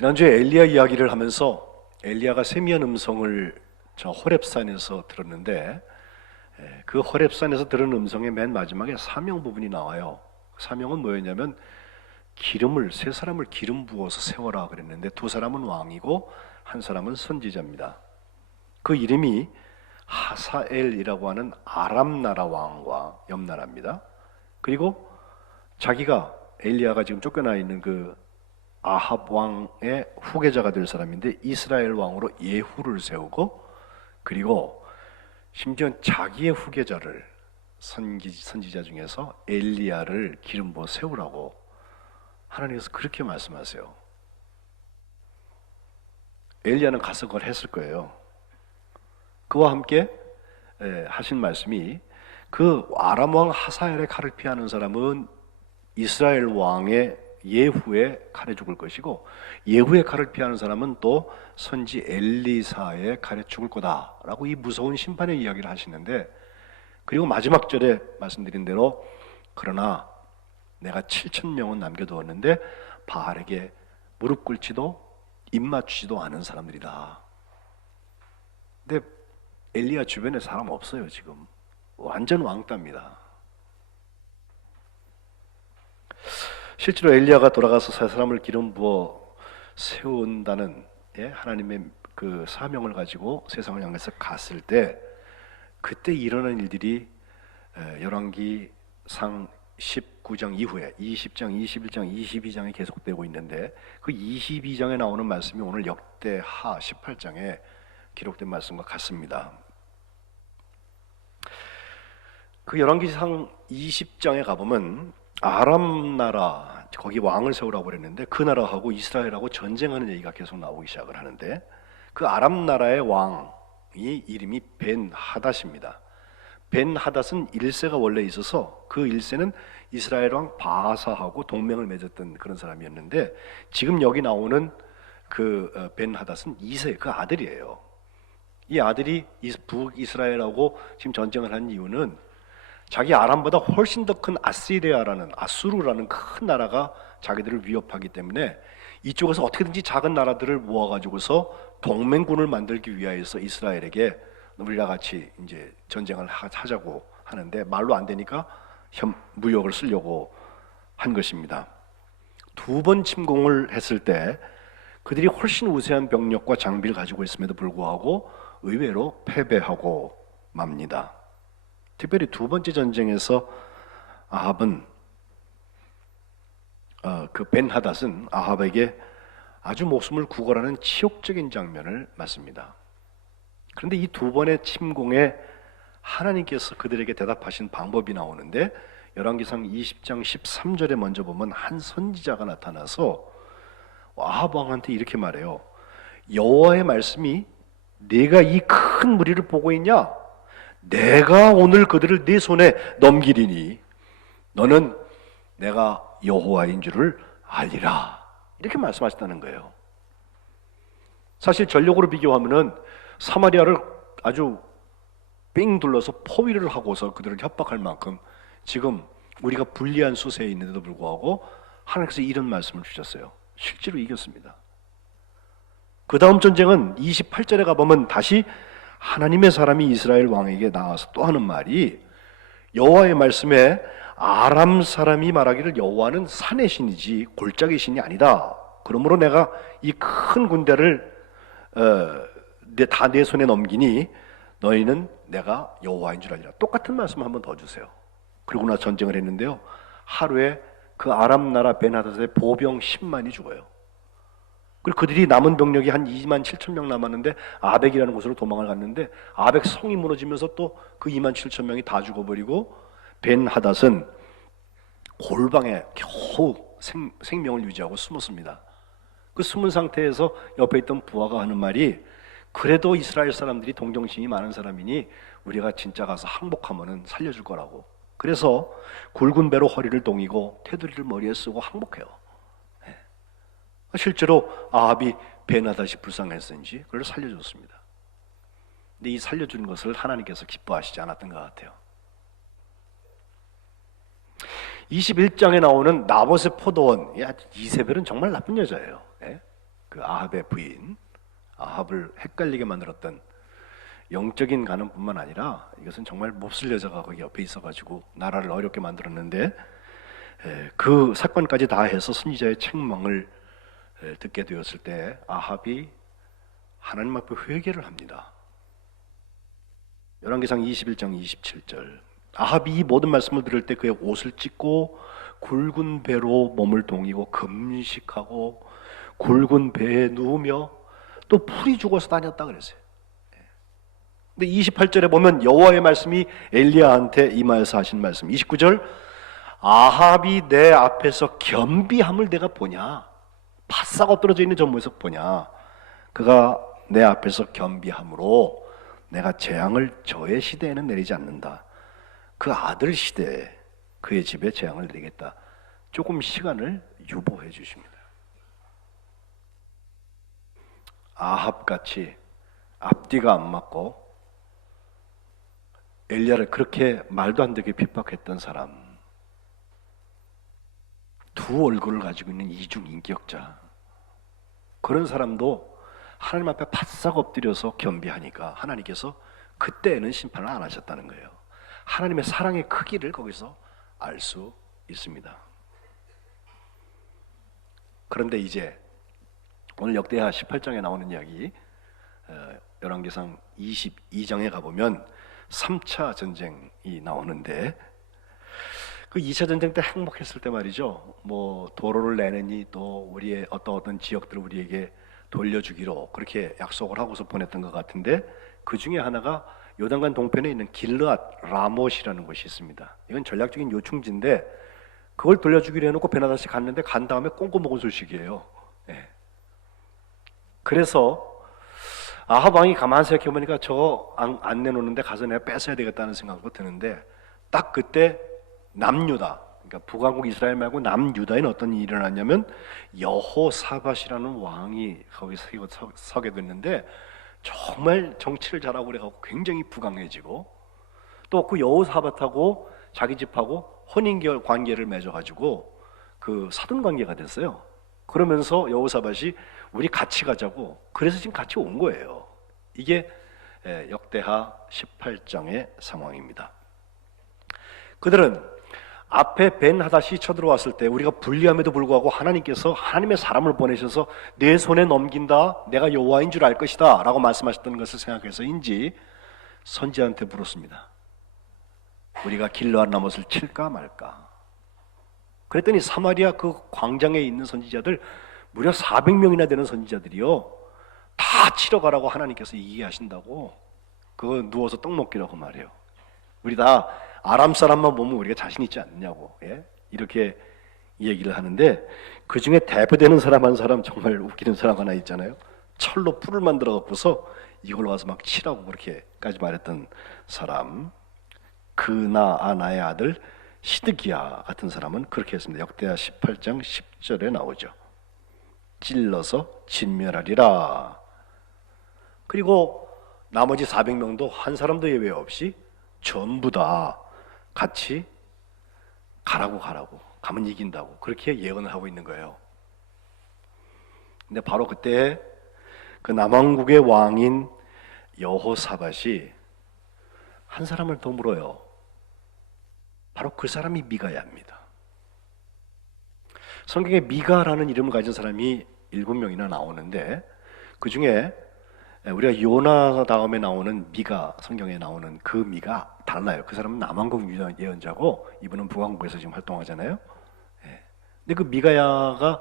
지난주에 엘리야 이야기를 하면서 엘리야가 세미한 음성을 저 호렙산에서 들었는데 그 호렙산에서 들은 음성의 맨 마지막에 사명 부분이 나와요. 사명은 뭐였냐면 세 사람을 기름 부어서 세워라 그랬는데 두 사람은 왕이고 한 사람은 선지자입니다. 그 이름이 하사엘이라고 하는 아람 나라 왕과 옆나라입니다. 그리고 자기가 엘리야가 지금 쫓겨나 있는 그 아합 왕의 후계자가 될 사람인데 이스라엘 왕으로 예후를 세우고, 그리고 심지어 자기의 후계자를 선지자 중에서 엘리야를 기름 부어 세우라고 하나님께서 그렇게 말씀하세요. 엘리야는 가서 그걸 했을 거예요. 그와 함께 하신 말씀이 그 아람 왕 하사엘의 칼을 피하는 사람은 이스라엘 왕의 예후의 칼에 죽을 것이고, 예후의 칼을 피하는 사람은 또 선지 엘리사의 칼에 죽을 거다라고 이 무서운 심판의 이야기를 하시는데, 그리고 마지막 절에 말씀드린 대로 그러나 내가 7,000명은 남겨두었는데 바알에게 무릎 꿇지도 입 맞추지도 않은 사람들이다. 근데 엘리야 주변에 사람 없어요. 지금 완전 왕따입니다. 실제로 엘리야가 돌아가서 세 사람을 기름 부어 세운다는 하나님의 그 사명을 가지고 세상을 향해서 갔을 때 그때 일어난 일들이 열왕기상 19장 이후에 20장, 21장, 22장에 계속되고 있는데, 그 22장에 나오는 말씀이 오늘 역대하 18장에 기록된 말씀과 같습니다. 그 열왕기상 20장에 가보면 아람 나라, 거기 왕을 세우라고 그랬는데 그 나라하고 이스라엘하고 전쟁하는 얘기가 계속 나오기 시작을 하는데, 그 아람 나라의 왕이 이름이 벤 하닷입니다. 벤 하닷은 1세가 원래 있어서 그 1세는 이스라엘 왕 바하사하고 동맹을 맺었던 그런 사람이었는데, 지금 여기 나오는 그 벤 하닷은 2세, 그 아들이에요. 이 아들이 북이스라엘하고 지금 전쟁을 한 이유는 자기 아람보다 훨씬 더 큰 아수르라는 큰 나라가 자기들을 위협하기 때문에 이쪽에서 어떻게든지 작은 나라들을 모아가지고서 동맹군을 만들기 위하여서 이스라엘에게 우리랑 같이 이제 전쟁을 하자고 하는데, 말로 안 되니까 무역을 쓰려고 한 것입니다. 두 번 침공을 했을 때 그들이 훨씬 우세한 병력과 장비를 가지고 있음에도 불구하고 의외로 패배하고 맙니다. 특별히 두 번째 전쟁에서 아합은 그 벤 하닷은 아합에게 아주 목숨을 구걸하는 치욕적인 장면을 맞습니다. 그런데 이 두 번의 침공에 하나님께서 그들에게 대답하신 방법이 나오는데, 열왕기상 20장 13절에 먼저 보면 한 선지자가 나타나서 아합 왕한테 이렇게 말해요. 여호와의 말씀이 네가 이 큰 무리를 보고 있냐? 내가 오늘 그들을 네 손에 넘기리니 너는 내가 여호와인 줄을 알리라. 이렇게 말씀하셨다는 거예요. 사실 전력으로 비교하면은 사마리아를 아주 삥 둘러서 포위를 하고서 그들을 협박할 만큼 지금 우리가 불리한 수세에 있는데도 불구하고 하나님께서 이런 말씀을 주셨어요. 실제로 이겼습니다. 그 다음 전쟁은 28절에 가보면 다시 하나님의 사람이 이스라엘 왕에게 나와서 또 하는 말이, 여호와의 말씀에 아람 사람이 말하기를 여호와는 산의 신이지 골짜기 신이 아니다. 그러므로 내가 이 큰 군대를 다 내 손에 넘기니 너희는 내가 여호와인 줄 알리라. 똑같은 말씀 한 번 더 주세요. 그러고 나 전쟁을 했는데요, 하루에 그 아람 나라 벤하닷의 보병 10만이 죽어요. 그리고 그들이 남은 병력이 한 2만 7천 명 남았는데 아벡이라는 곳으로 도망을 갔는데 아벡 성이 무너지면서 또 그 2만 7천 명이 다 죽어버리고 벤 하닷은 골방에 겨우 생명을 유지하고 숨었습니다. 그 숨은 상태에서 옆에 있던 부하가 하는 말이, 그래도 이스라엘 사람들이 동정심이 많은 사람이니 우리가 진짜 가서 항복하면은 살려줄 거라고. 그래서 굵은 배로 허리를 동이고 테두리를 머리에 쓰고 항복해요. 실제로 아합이 벤 하닷이 불쌍했는지 그걸 살려줬습니다. 근데 이 살려주는 것을 하나님께서 기뻐하시지 않았던 것 같아요. 21장에 나오는 나봇의 포도원, 이세벨은 정말 나쁜 여자예요. 그 아합의 부인, 아합을 헷갈리게 만들었던 영적인 가늠뿐만 아니라 이것은 정말 몹쓸 여자가 거기 옆에 있어가지고 나라를 어렵게 만들었는데, 그 사건까지 다 해서 선지자의 책망을 듣게 되었을 때 아합이 하나님 앞에 회개를 합니다. 열왕기상 21장 27절. 아합이 이 모든 말씀을 들을 때 그의 옷을 찢고 굵은 배로 몸을 동이고 금식하고 굵은 배에 누우며 또 풀이 죽어서 다녔다 그랬어요. 근데 28절에 보면 여호와의 말씀이 엘리야한테 임하여서 하신 말씀. 29절, 아합이 내 앞에서 겸비함을 내가 보냐, 바싹 엎드러져 있는 저 모습 보냐, 그가 내 앞에서 겸비함으로 내가 재앙을 저의 시대에는 내리지 않는다. 그 아들 시대에 그의 집에 재앙을 내리겠다. 조금 시간을 유보해 주십니다. 아합같이 앞뒤가 안 맞고 엘리야를 그렇게 말도 안 되게 핍박했던 사람, 두 얼굴을 가지고 있는 이중 인격자, 그런 사람도 하나님 앞에 바싹 엎드려서 겸비하니까 하나님께서 그때에는 심판을 안 하셨다는 거예요. 하나님의 사랑의 크기를 거기서 알 수 있습니다. 그런데 이제 오늘 역대하 18장에 나오는 이야기, 열왕기상 22장에 가보면 3차 전쟁이 나오는데, 그 2차 전쟁 때 행복했을 때 말이죠, 뭐 도로를 내느니 또 우리의 어떤 지역들을 우리에게 돌려주기로 그렇게 약속을 하고서 보냈던 것 같은데, 그 중에 하나가 요단강 동편에 있는 길르앗 라못이라는 곳이 있습니다. 이건 전략적인 요충지인데 그걸 돌려주기로 해놓고 베나다시 갔는데 간 다음에 꽁꽁 먹은 소식이에요. 그래서 아합 왕이 가만히 생각해보니까 저거 안 내놓는데 가서 내가 뺏어야 되겠다는 생각도 드는데, 딱 그때 남유다, 그러니까 북왕국 이스라엘 말고 남유다에는 어떤 일이 일어났냐면 여호사밧이라는 왕이 거기 서게 됐는데, 정말 정치를 잘하고 그래갖고 굉장히 부강해지고, 또 그 여호사밧하고 자기 집하고 혼인 관계를 맺어가지고 그 사돈 관계가 됐어요. 그러면서 여호사밧이 우리 같이 가자고, 그래서 지금 같이 온 거예요. 이게 역대하 18장의 상황입니다. 그들은 앞에 벤하닷이 쳐들어왔을 때 우리가 불리함에도 불구하고 하나님께서 하나님의 사람을 보내셔서 내 손에 넘긴다, 내가 여호와인 줄 알 것이다 라고 말씀하셨던 것을 생각해서인지 선지자한테 물었습니다. 우리가 길르앗 라못을 칠까 말까. 그랬더니 사마리아 그 광장에 있는 선지자들 무려 400명이나 되는 선지자들이요, 다 치러 가라고 하나님께서 얘기하신다고, 그거 누워서 떡 먹기라고 말해요. 우리 다 아람 사람만 보면 우리가 자신 있지 않느냐고, 이렇게 얘기를 하는데, 그 중에 대표되는 사람 한 사람, 정말 웃기는 사람 하나 있잖아요. 철로 풀을 만들어 갖고서 이걸 와서 막 치라고 그렇게까지 말했던 사람, 나의 아들 시드기야 같은 사람은 그렇게 했습니다. 역대하 18장 10절에 나오죠. 찔러서 진멸하리라. 그리고 나머지 400명도 한 사람도 예외 없이 전부 다 같이 가라고 가면 이긴다고 그렇게 예언을 하고 있는 거예요. 근데 바로 그때 그 남왕국의 왕인 여호사밧이 한 사람을 더 물어요. 바로 그 사람이 미가야입니다. 성경에 미가라는 이름을 가진 사람이 7명이나 나오는데, 그 중에 우리가 요나 다음에 나오는 미가, 성경에 나오는 그 미가 달라요. 그 사람은 남왕국 예언자고 이분은 북왕국에서 지금 활동하잖아요. 근데 그 미가야가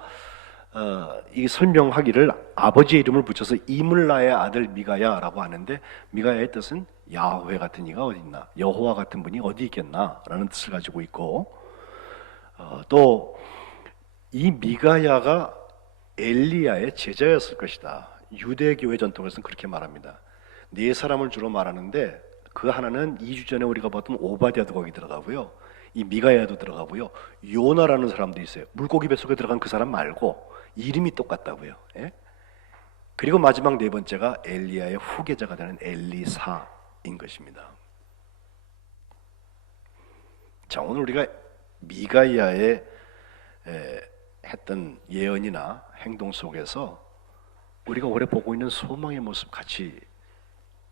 이 설명하기를 아버지의 이름을 붙여서 이물라의 아들 미가야라고 하는데, 미가야의 뜻은 야훼 같은 이가 어디 있나, 여호와 같은 분이 어디 있겠나 라는 뜻을 가지고 있고, 또 이 미가야가 엘리야의 제자였을 것이다. 유대교회 전통에서는 그렇게 말합니다. 네 사람을 주로 말하는데 그 하나는 2주 전에 우리가 봤던 오바댜도 거기 들어가고요, 이 미가야도 들어가고요, 요나라는 사람도 있어요. 물고기 뱃속에 들어간 그 사람 말고 이름이 똑같다고요. 그리고 마지막 네 번째가 엘리야의 후계자가 되는 엘리사인 것입니다. 자, 오늘 우리가 미가야의 했던 예언이나 행동 속에서 우리가 오래 보고 있는 소망의 모습 같이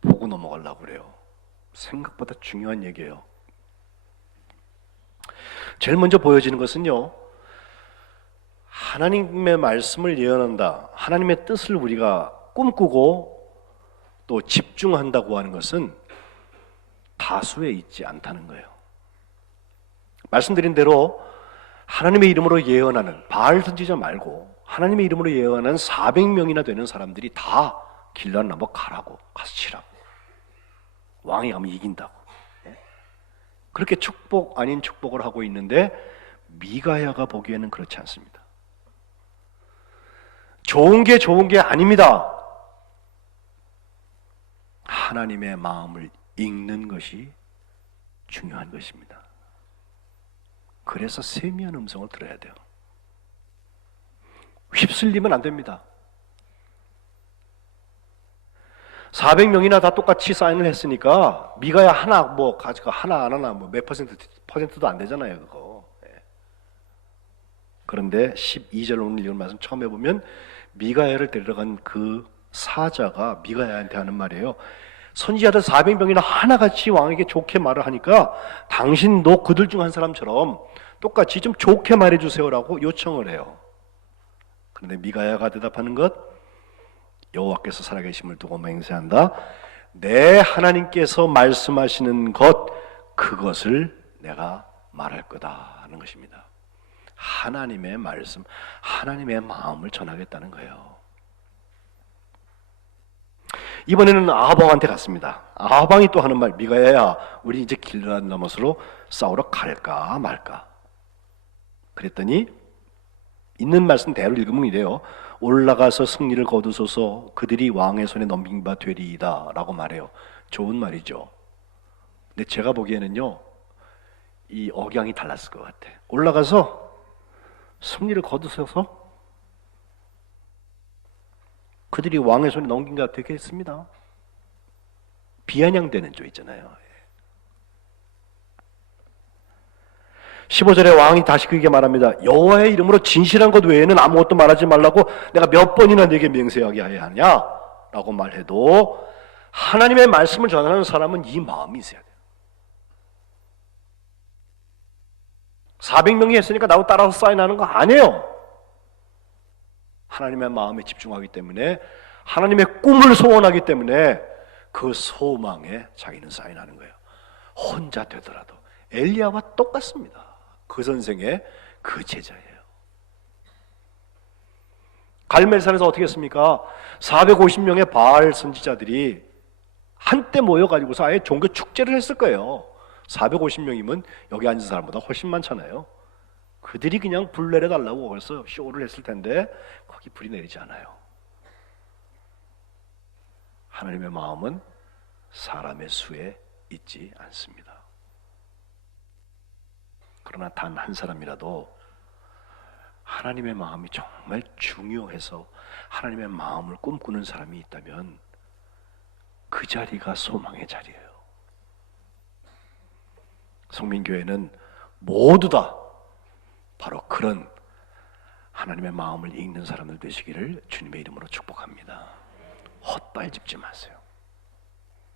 보고 넘어가려고 그래요. 생각보다 중요한 얘기예요. 제일 먼저 보여지는 것은요, 하나님의 말씀을 예언한다, 하나님의 뜻을 우리가 꿈꾸고 또 집중한다고 하는 것은 다수에 있지 않다는 거예요. 말씀드린 대로 하나님의 이름으로 예언하는, 바알 선지자 말고 하나님의 이름으로 예언하는 400명이나 되는 사람들이 다 길란 나무 가라고, 가서 치라고, 왕이 가면 이긴다고, 그렇게 축복 아닌 축복을 하고 있는데 미가야가 보기에는 그렇지 않습니다. 좋은 게 아닙니다. 하나님의 마음을 읽는 것이 중요한 것입니다. 그래서 세미한 음성을 들어야 돼요. 휩쓸리면 안 됩니다. 400명이나 다 똑같이 사인을 했으니까 미가야 하나 뭐 가지고 하나 안 하나 뭐 몇 퍼센트도 안 되잖아요, 그거. 그런데 12절 오늘 읽은 말씀 처음 해보면 미가야를 데려간 그 사자가 미가야한테 하는 말이에요. 선지자들 400명이나 하나같이 왕에게 좋게 말을 하니까 당신도 그들 중 한 사람처럼 똑같이 좀 좋게 말해주세요라고 요청을 해요. 그런데 미가야가 대답하는 것, 여호와께서 살아계심을 두고 맹세한다. 내 하나님께서 말씀하시는 것, 그것을 내가 말할 거다 하는 것입니다. 하나님의 말씀, 하나님의 마음을 전하겠다는 거예요. 이번에는 아하방한테 갔습니다. 아하방이 또 하는 말, 미가야야, 우리 이제 길르앗 너머스로 싸우러 갈까 말까. 그랬더니 있는 말씀 대로 읽으면 이래요. 올라가서 승리를 거두소서, 그들이 왕의 손에 넘긴 바 되리이다 라고 말해요. 좋은 말이죠. 근데 제가 보기에는요, 이 억양이 달랐을 것 같아. 올라가서 승리를 거두소서, 그들이 왕의 손에 넘긴 바 되겠습니다. 비아냥대는 쪽 있잖아요. 15절에 왕이 다시 그에게 말합니다. 여호와의 이름으로 진실한 것 외에는 아무것도 말하지 말라고 내가 몇 번이나 네게 맹세하게 하냐 라고 말해도 하나님의 말씀을 전하는 사람은 이 마음이 있어야 돼요. 400명이 했으니까 나도 따라서 사인하는 거 아니에요. 하나님의 마음에 집중하기 때문에, 하나님의 꿈을 소원하기 때문에 그 소망에 자기는 사인하는 거예요. 혼자 되더라도. 엘리야와 똑같습니다. 그 선생의 그 제자예요. 갈멜산에서 어떻게 했습니까? 450명의 바알 선지자들이 한때 모여가지고서 아예 종교 축제를 했을 거예요. 450명이면 여기 앉은 사람보다 훨씬 많잖아요. 그들이 그냥 불 내려달라고 그래서 쇼를 했을 텐데 거기 불이 내리지 않아요. 하나님의 마음은 사람의 수에 있지 않습니다. 그러나 단 한 사람이라도 하나님의 마음이 정말 중요해서 하나님의 마음을 꿈꾸는 사람이 있다면 그 자리가 소망의 자리예요. 성민교회는 모두 다 바로 그런 하나님의 마음을 읽는 사람들 되시기를 주님의 이름으로 축복합니다. 헛발 짚지 마세요.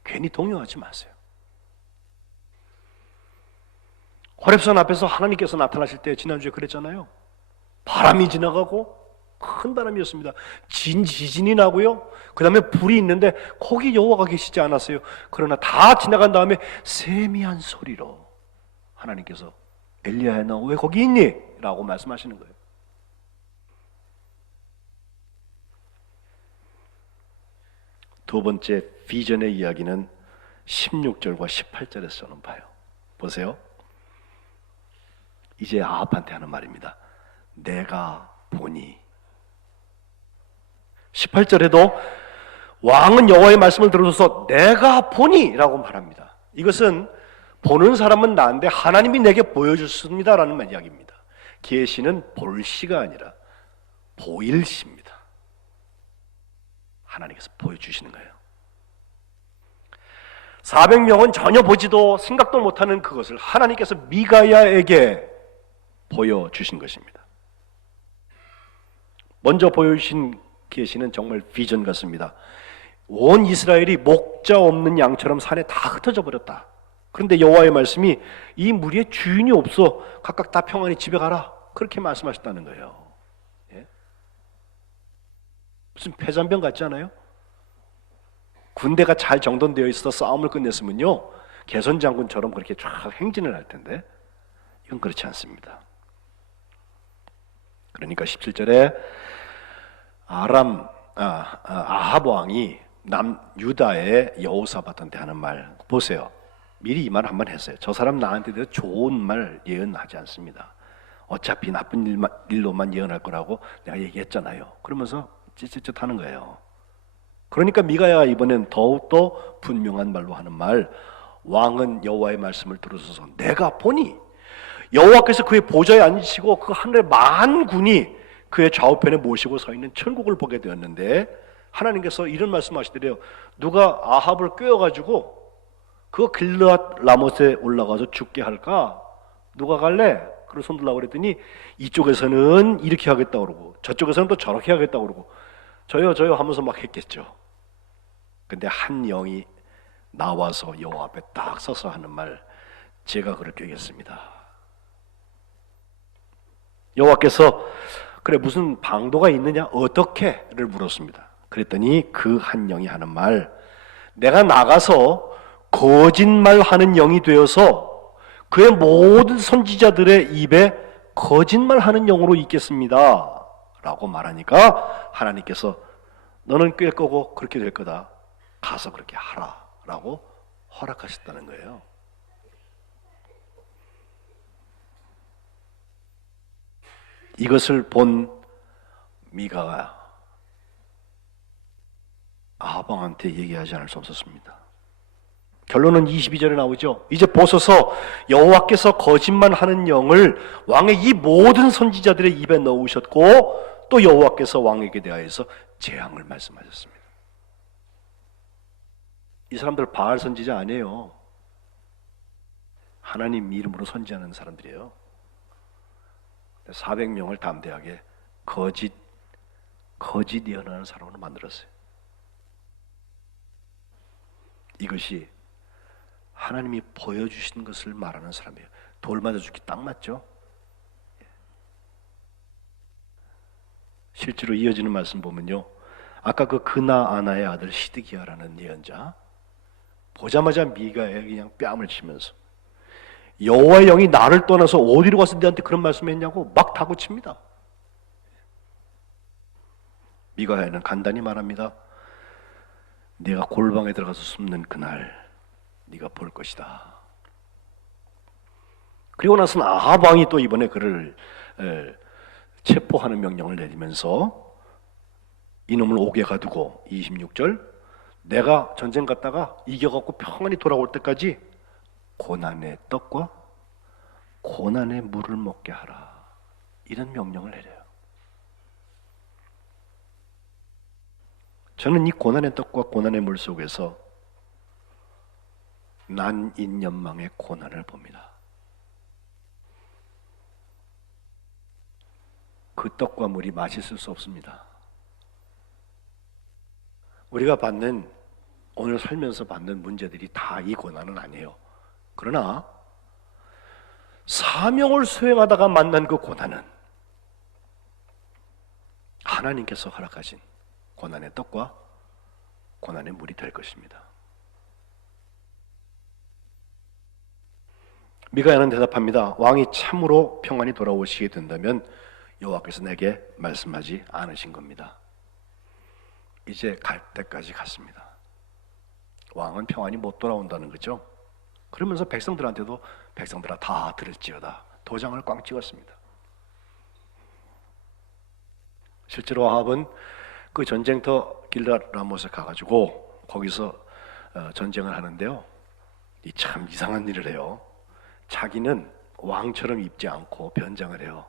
괜히 동요하지 마세요. 호렙산 앞에서 하나님께서 나타나실 때 지난주에 그랬잖아요. 바람이 지나가고 큰 바람이었습니다. 지진이 나고요. 그 다음에 불이 있는데 거기 여호와가 계시지 않았어요. 그러나 다 지나간 다음에 세미한 소리로 하나님께서 엘리야야 너 왜 거기 있니? 라고 말씀하시는 거예요. 두 번째 비전의 이야기는 16절과 18절에서 저는 봐요. 보세요. 이제 아합한테 하는 말입니다. 내가 보니. 18절에도 왕은 여호와의 말씀을 들어줘서 내가 보니 라고 말합니다. 이것은 보는 사람은 나인데 하나님이 내게 보여줬습니다 라는 이야기입니다. 계시는 볼 시가 아니라 보일 시입니다. 하나님께서 보여주시는 거예요. 400명은 전혀 보지도 생각도 못하는 그것을 하나님께서 미가야에게 보여주신 것입니다. 먼저 보여주신 계시는 정말 비전 같습니다. 온 이스라엘이 목자 없는 양처럼 산에 다 흩어져 버렸다. 그런데 여호와의 말씀이 이 무리에 주인이 없어 각각 다 평안히 집에 가라, 그렇게 말씀하셨다는 거예요. 예? 무슨 패잔병 같지 않아요? 군대가 잘 정돈되어 있어 싸움을 끝냈으면요 개선 장군처럼 그렇게 쫙 행진을 할 텐데 이건 그렇지 않습니다. 그러니까 17절에 아합 왕이 유다의 여호사밧한테 하는 말 보세요. 미리 이 말 한번 했어요. 저 사람 나한테 대해 좋은 말 예언하지 않습니다. 어차피 나쁜 일로만 예언할 거라고 내가 얘기했잖아요. 그러면서 찌릿찌릿 하는 거예요. 그러니까 미가야가 이번엔 더욱더 분명한 말로 하는 말, 왕은 여호와의 말씀을 들으소서. 내가 보니 여호와께서 그의 보좌에 앉으시고 그 하늘의 만군이 그의 좌우편에 모시고 서 있는 천국을 보게 되었는데, 하나님께서 이런 말씀하시더래요. 누가 아합을 꿰어가지고 그 길르앗 라못에 올라가서 죽게 할까? 누가 갈래? 그래서 손 들라고 그랬더니 이쪽에서는 이렇게 하겠다고 그러고 저쪽에서는 또 저렇게 하겠다고 그러고 저요 하면서 막 했겠죠. 근데 한 영이 나와서 여호와 앞에 딱 서서 하는 말, 제가 그렇게 하겠습니다. 여호와께서 그래 무슨 방도가 있느냐? 어떻게?를 물었습니다. 그랬더니 그 한 영이 하는 말, 내가 나가서 거짓말하는 영이 되어서 그의 모든 선지자들의 입에 거짓말하는 영으로 있겠습니다 라고 말하니까 하나님께서 너는 꿰 거고 그렇게 될 거다, 가서 그렇게 하라 라고 허락하셨다는 거예요. 이것을 본 미가가 아합 왕한테 얘기하지 않을 수 없었습니다. 결론은 22절에 나오죠. 이제 보소서 여호와께서 거짓말하는 영을 왕의 이 모든 선지자들의 입에 넣으셨고 또 여호와께서 왕에게 대하여서 재앙을 말씀하셨습니다. 이 사람들 바알 선지자 아니에요. 하나님 이름으로 선지하는 사람들이에요. 400명을 담대하게 거짓 예언하는 사람으로 만들었어요. 이것이 하나님이 보여주신 것을 말하는 사람이에요. 돌 맞아 죽기 딱 맞죠? 실제로 이어지는 말씀 보면요, 아까 그 그나아나의 아들 시드기야라는 예언자, 보자마자 미가에 그냥 뺨을 치면서 여호와의 영이 나를 떠나서 어디로 가서 너한테 그런 말씀했냐고 막 다구칩니다. 미가야는 간단히 말합니다. 네가 골방에 들어가서 숨는 그날 네가 볼 것이다. 그리고 나서는 아합 왕이 또 이번에 그를 체포하는 명령을 내리면서 이놈을 옥에 가두고 26절 내가 전쟁 갔다가 이겨갖고 평안히 돌아올 때까지 고난의 떡과 고난의 물을 먹게 하라, 이런 명령을 내려요. 저는 이 고난의 떡과 고난의 물 속에서 난인연망의 고난을 봅니다. 그 떡과 물이 맛있을 수 없습니다. 우리가 오늘 살면서 받는 문제들이 다 이 고난은 아니에요. 그러나 사명을 수행하다가 만난 그 고난은 하나님께서 허락하신 고난의 떡과 고난의 물이 될 것입니다. 미가야는 대답합니다. 왕이 참으로 평안히 돌아오시게 된다면 여호와께서 내게 말씀하지 않으신 겁니다. 이제 갈 때까지 갔습니다. 왕은 평안히 못 돌아온다는 거죠. 그러면서 백성들한테도 백성들아 다 들을지어다 도장을 꽝 찍었습니다. 실제로 아합은 그 전쟁터 길르앗 라못에 가가지고 거기서 전쟁을 하는데요, 이 참 이상한 일을 해요. 자기는 왕처럼 입지 않고 변장을 해요.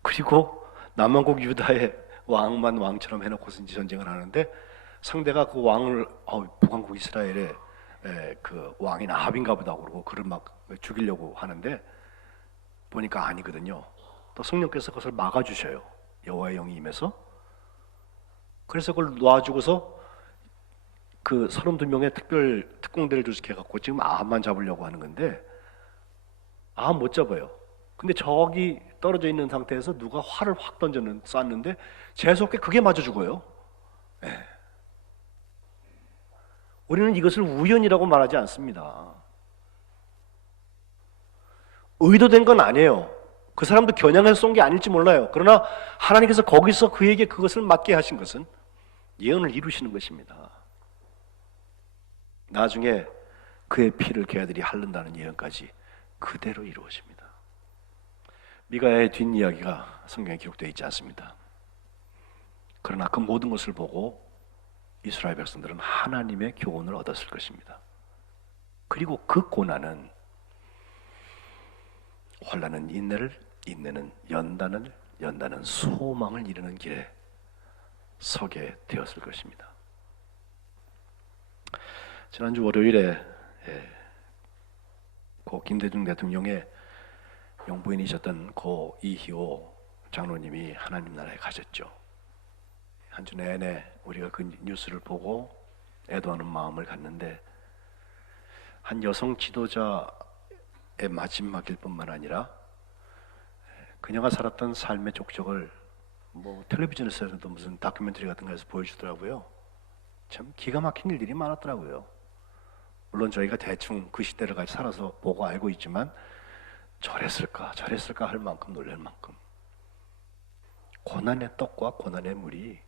그리고 남왕국 유다의 왕만 왕처럼 해놓고서 이제 전쟁을 하는데 상대가 그 왕을 북왕국 이스라엘의 그 왕인 아합인가 보다 그러고 그를 막 죽이려고 하는데 보니까 아니거든요. 또 성령께서 그것을 막아주셔요. 여호와의 영이 임해서 그래서 그걸 놔주고서 그 32명의 특별 특공대를 조직해갖고 지금 아합만 잡으려고 하는 건데 아합 못 잡아요. 근데 저기 떨어져 있는 상태에서 누가 활을 확 쐈는데 재수없게 그게 맞아 죽어요. 예. 우리는 이것을 우연이라고 말하지 않습니다. 의도된 건 아니에요. 그 사람도 겨냥해서 쏜 게 아닐지 몰라요. 그러나 하나님께서 거기서 그에게 그것을 맡게 하신 것은 예언을 이루시는 것입니다. 나중에 그의 피를 걔들이 핥는다는 예언까지 그대로 이루어집니다. 미가야의 뒷이야기가 성경에 기록되어 있지 않습니다. 그러나 그 모든 것을 보고 이스라엘 백성들은 하나님의 교훈을 얻었을 것입니다. 그리고 그 고난은 환난은 인내를, 인내는 연단을, 연단은 소망을 이루는 길에 서게 되었을 것입니다. 지난주 월요일에 고 김대중 대통령의 영부인이셨던 고 이희호 장로님이 하나님 나라에 가셨죠. 한 주 내내 우리가 그 뉴스를 보고 애도하는 마음을 갖는데 한 여성 지도자의 마지막일 뿐만 아니라 그녀가 살았던 삶의 족적을 텔레비전에서도 무슨 다큐멘터리 같은 거에서 보여주더라고요. 참 기가 막힌 일들이 많았더라고요. 물론 저희가 대충 그 시대를 같이 살아서 보고 알고 있지만 저랬을까 할 만큼 놀랄 만큼 고난의 떡과 고난의 물이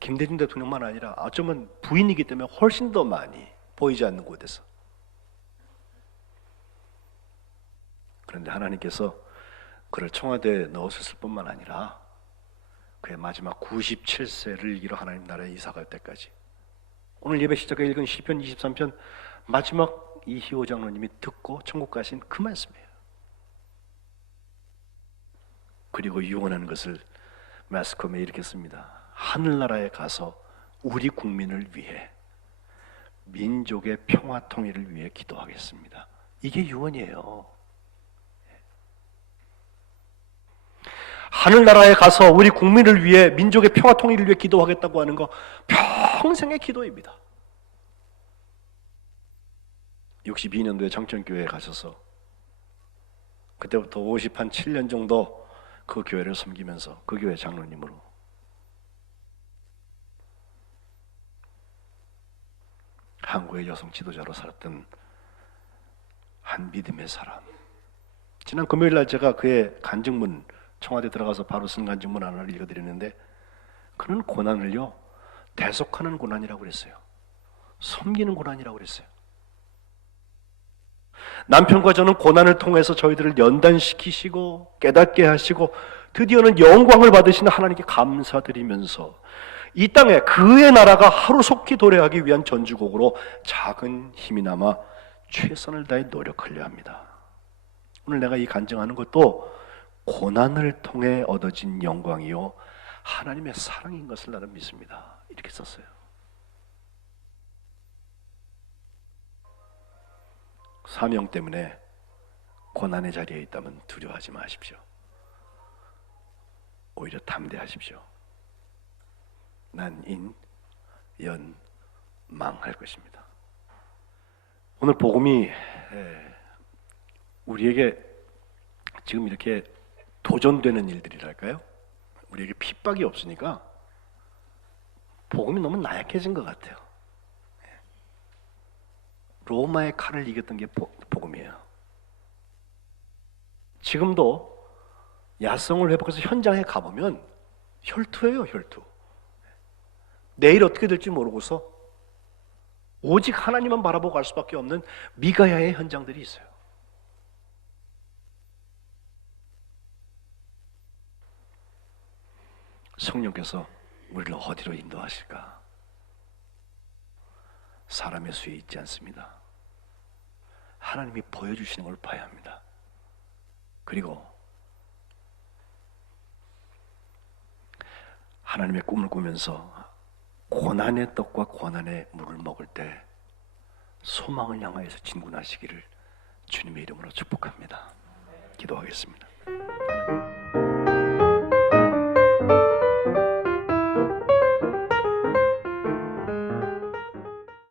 김대중 대통령만 아니라 어쩌면 부인이기 때문에 훨씬 더 많이 보이지 않는 곳에서, 그런데 하나님께서 그를 청와대에 넣으셨을 뿐만 아니라 그의 마지막 97세를 이뤄 하나님 나라에 이사갈 때까지, 오늘 예배 시작에 읽은 시편 23편 마지막 이희호 장로님이 듣고 천국 가신 그 말씀이에요. 그리고 유언하는 것을 매스컴에 이렇게 씁니다. 하늘나라에 가서 우리 국민을 위해, 민족의 평화 통일을 위해 기도하겠습니다. 이게 유언이에요. 하늘나라에 가서 우리 국민을 위해, 민족의 평화 통일을 위해 기도하겠다고 하는 거 평생의 기도입니다. 62년도에 정천교회에 가셔서 그때부터 57년 정도 그 교회를 섬기면서 그 교회 장로님으로 한국의 여성 지도자로 살았던 한 믿음의 사람. 지난 금요일날 제가 그의 간증문, 청와대 들어가서 바로 쓴 간증문 하나를 읽어드렸는데 그는 고난을요 대속하는 고난이라고 그랬어요. 섬기는 고난이라고 그랬어요. 남편과 저는 고난을 통해서 저희들을 연단시키시고 깨닫게 하시고 드디어는 영광을 받으시는 하나님께 감사드리면서 이 땅에 그의 나라가 하루속히 도래하기 위한 전주곡으로 작은 힘이나마 최선을 다해 노력하려 합니다. 오늘 내가 이 간증하는 것도 고난을 통해 얻어진 영광이요 하나님의 사랑인 것을 나는 믿습니다. 이렇게 썼어요. 사명 때문에 고난의 자리에 있다면 두려워하지 마십시오. 오히려 담대하십시오. 난 망할 것입니다. 오늘 복음이 우리에게 지금 이렇게 도전되는 일들이랄까요? 우리에게 핍박이 없으니까 복음이 너무 나약해진 것 같아요. 로마의 칼을 이겼던 게 복음이에요. 지금도 야성을 회복해서 현장에 가보면 혈투예요, 혈투. 내일 어떻게 될지 모르고서 오직 하나님만 바라보고 갈 수밖에 없는 미가야의 현장들이 있어요. 성령께서 우리를 어디로 인도하실까? 사람의 수에 있지 않습니다. 하나님이 보여주시는 걸 봐야 합니다. 그리고 하나님의 꿈을 꾸면서 고난의 떡과 고난의 물을 먹을 때 소망을 향하여서 진군하시기를 주님의 이름으로 축복합니다.